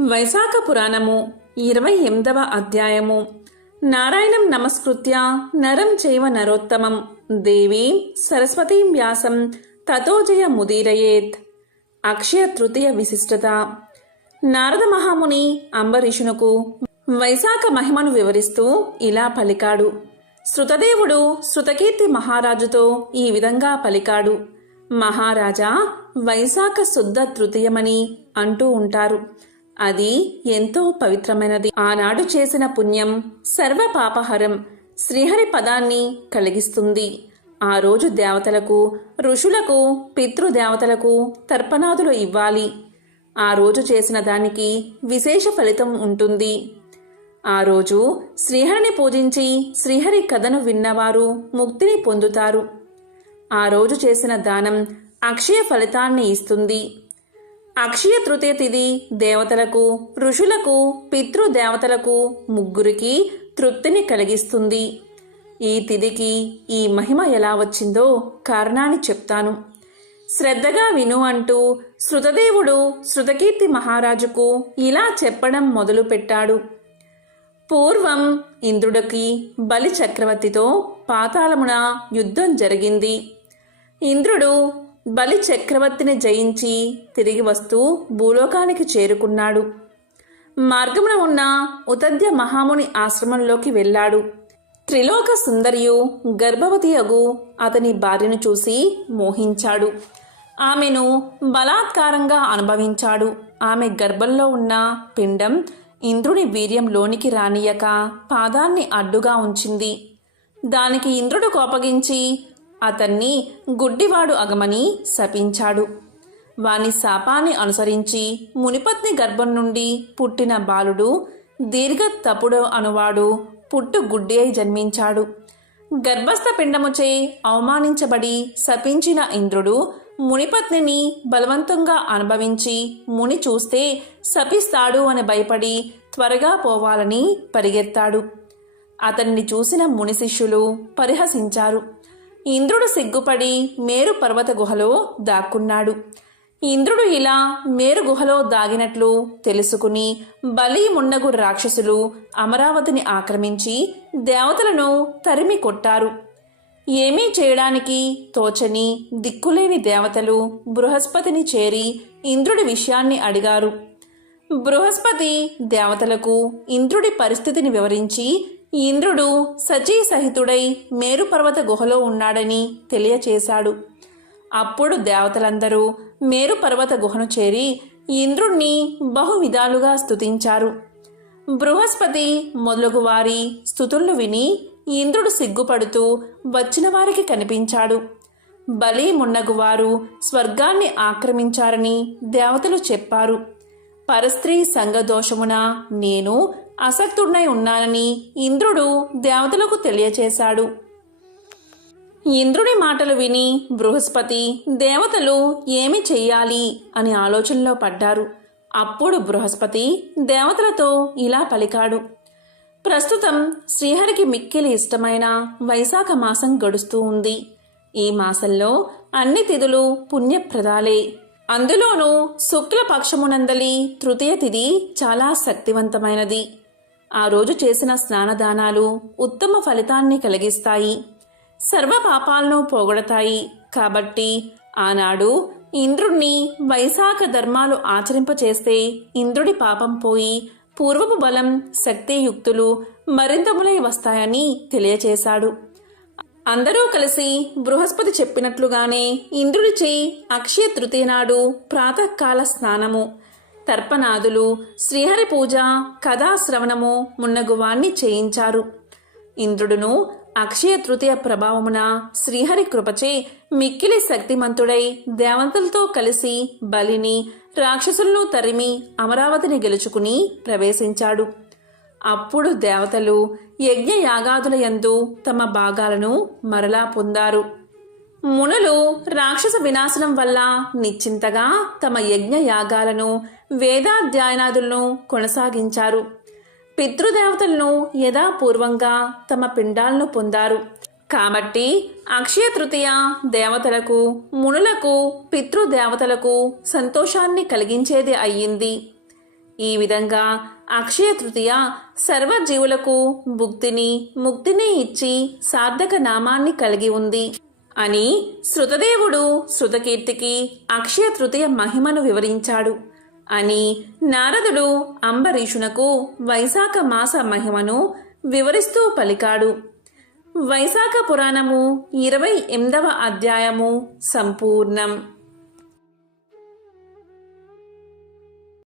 వైశాఖ పురాణము ఇరవై ఎనిమిదవ అధ్యాయము. నారాయణం నమస్కృత్య నరం చైవ నరోత్తమం. దేవి సరస్వతీం వ్యాసం తతోజయ ముదీరయేత్. అక్షయ తృతీయ విశిష్టత. నారద మహాముని అంబరీషునకు వైశాఖ మహిమను వివరిస్తూ ఇలా పలికాడు. శృతదేవుడు శృతకీర్తి మహారాజుతో ఈ విధంగా పలికాడు. మహారాజా వైశాఖ శుద్ధ తృతీయమని అంటూ ఉంటారు. అది ఎంతో పవిత్రమైనది. ఆనాడు చేసిన పుణ్యం సర్వ పాపహరం శ్రీహరి పదాన్ని కలిగిస్తుంది. ఆ రోజు దేవతలకు ఋషులకు పితృదేవతలకు తర్పణాదులు ఇవ్వాలి. ఆ రోజు చేసిన దానికి విశేష ఫలితం ఉంటుంది. ఆ రోజు శ్రీహరిని పూజించి శ్రీహరి కథను విన్నవారు ముక్తిని పొందుతారు. ఆ రోజు చేసిన దానం అక్షయ ఫలితాన్ని ఇస్తుంది. అక్షయ తృతీయ తిథి దేవతలకు ఋషులకు పితృదేవతలకు ముగ్గురికి తృప్తిని కలిగిస్తుంది. ఈ తిథికి ఈ మహిమ ఎలా వచ్చిందో కారణాన్ని చెప్తాను. శ్రద్ధగా విను అంటూ శృతదేవుడు శృతకీర్తి మహారాజుకు ఇలా చెప్పడం మొదలుపెట్టాడు. పూర్వం ఇంద్రుడికి బలి చక్రవర్తితో పాతాళమున యుద్ధం జరిగింది. ఇంద్రుడు బలి చక్రవర్తిని జయించి తిరిగి వస్తూ భూలోకానికి చేరుకున్నాడు. మార్గమున ఉన్న ఉతద్య మహాముని ఆశ్రమంలోకి వెళ్ళాడు. త్రిలోక సుందరియు గర్భవతి అగు అతని భార్యను చూసి మోహించాడు. ఆమెను బలాత్కారంగా అనుభవించాడు. ఆమె గర్భంలో ఉన్న పిండం ఇంద్రుని వీర్యంలోనికి రానియక పాదాన్ని అడ్డుగా ఉంచింది. దానికి ఇంద్రుడు కోపగించి అతన్ని గుడ్డివాడు అగమని శపించాడు. వాని శాపాన్ని అనుసరించి మునిపత్ని గర్భం నుండి పుట్టిన బాలుడు దీర్ఘ తపుడు అనువాడు పుట్టు గుడ్డి అయి జన్మించాడు. గర్భస్థ పిండముచే అవమానించబడి శపించిన ఇంద్రుడు మునిపత్నిని బలవంతంగా అనుభవించి ముని చూస్తే శపిస్తాడు అని భయపడి త్వరగా పోవాలని పరిగెత్తాడు. అతన్ని చూసిన ముని శిష్యులు పరిహసించారు. ఇంద్రుడు సిగ్గుపడి మేరు పర్వత గుహలో దాక్కున్నాడు. ఇంద్రుడు ఇలా మేరు గుహలో దాగినట్లు తెలుసుకుని బలి మున్నగు రాక్షసులు అమరావతిని ఆక్రమించి దేవతలను తరిమి కొట్టారు. ఏమీ చేయడానికి తోచని దిక్కులేని దేవతలు బృహస్పతిని చేరి ఇంద్రుడి విషయాన్ని అడిగారు. బృహస్పతి దేవతలకు ఇంద్రుడి పరిస్థితిని వివరించి ఇంద్రుడు సచీ సహితుడై మేరుపర్వత గుహలో ఉన్నాడని తెలియచేశాడు. అప్పుడు దేవతలందరూ మేరుపర్వత గుహను చేరి ఇంద్రుణ్ణి బహు విధాలుగా స్తుతించారు. బృహస్పతి మొదలగు వారి స్థుతులను విని ఇంద్రుడు సిగ్గుపడుతూ వచ్చిన వారికి కనిపించాడు. బలి మున్నగువారు స్వర్గాన్ని ఆక్రమించారని దేవతలు చెప్పారు. పరస్త్రీ సంగదోషమున నేను అసక్తుడనై ఉన్నానని ఇంద్రుడు దేవతలకు తెలియచేశాడు. ఇంద్రుడి మాటలు విని బృహస్పతి దేవతలు ఏమి చెయ్యాలి అని ఆలోచనలో పడ్డారు. అప్పుడు బృహస్పతి దేవతలతో ఇలా పలికాడు. ప్రస్తుతం శ్రీహరికి మిక్కిలి ఇష్టమైన వైశాఖ మాసం గడుస్తూ ఉంది. ఈ మాసంలో అన్ని తిథులు పుణ్యప్రదాలే. అందులోనూ శుక్లపక్షమునందలి తృతీయ తిథి చాలా శక్తివంతమైనది. ఆ రోజు చేసిన స్నానదానాలు ఉత్తమ ఫలితాన్ని కలిగిస్తాయి. సర్వ పాపాలను పోగొడతాయి. కాబట్టి ఆనాడు ఇంద్రుణ్ణి వైశాఖ ధర్మాలు ఆచరింపచేస్తే ఇంద్రుడి పాపం పోయి పూర్వపు బలం శక్తియుక్తులు మరింతములై వస్తాయని తెలియచేశాడు. అందరూ కలిసి బృహస్పతి చెప్పినట్లుగానే ఇంద్రుడిచే అక్షయ తృతీయ నాడు ప్రాతకాల స్నానము. తర్పణాదులు శ్రీహరి పూజ కథాశ్రవణము మున్నగువాణ్ణి చేయించారు. ఇంద్రుడును అక్షయ తృతీయ ప్రభావమున శ్రీహరి కృపచే మిక్కిలి శక్తిమంతుడై దేవతలతో కలిసి బలిని రాక్షసులను తరిమి అమరావతిని గెలుచుకుని ప్రవేశించాడు. అప్పుడు దేవతలు యజ్ఞ యాగాదుల యందు తమ భాగాలను మరలా పొందారు. మునులు రాక్షస వినాశనం వల్ల నిశ్చింతగా తమ యజ్ఞ యాగాలను వేదాధ్యయనాదులను కొనసాగించారు. పితృదేవతలను యథాపూర్వంగా తమ పిండాలను పొందారు. కాబట్టి అక్షయ తృతీయ దేవతలకు మునులకు పితృదేవతలకు సంతోషాన్ని కలిగించేది అయ్యింది. ఈ విధంగా అక్షయ తృతీయ సర్వజీవులకు భుక్తిని ముక్తిని ఇచ్చి సార్థక నామాన్ని కలిగి ఉంది అని శృతదేవుడు శృతకీర్తికి అక్షయ తృతీయ మహిమను వివరించాడు అని నారదుడు అంబరీషునకు వైశాఖ మాస మహిమను వివరిస్తూ పలికాడు. వైశాఖ పురాణము ఇరవై ఎనిమిదవ అధ్యాయము సంపూర్ణం.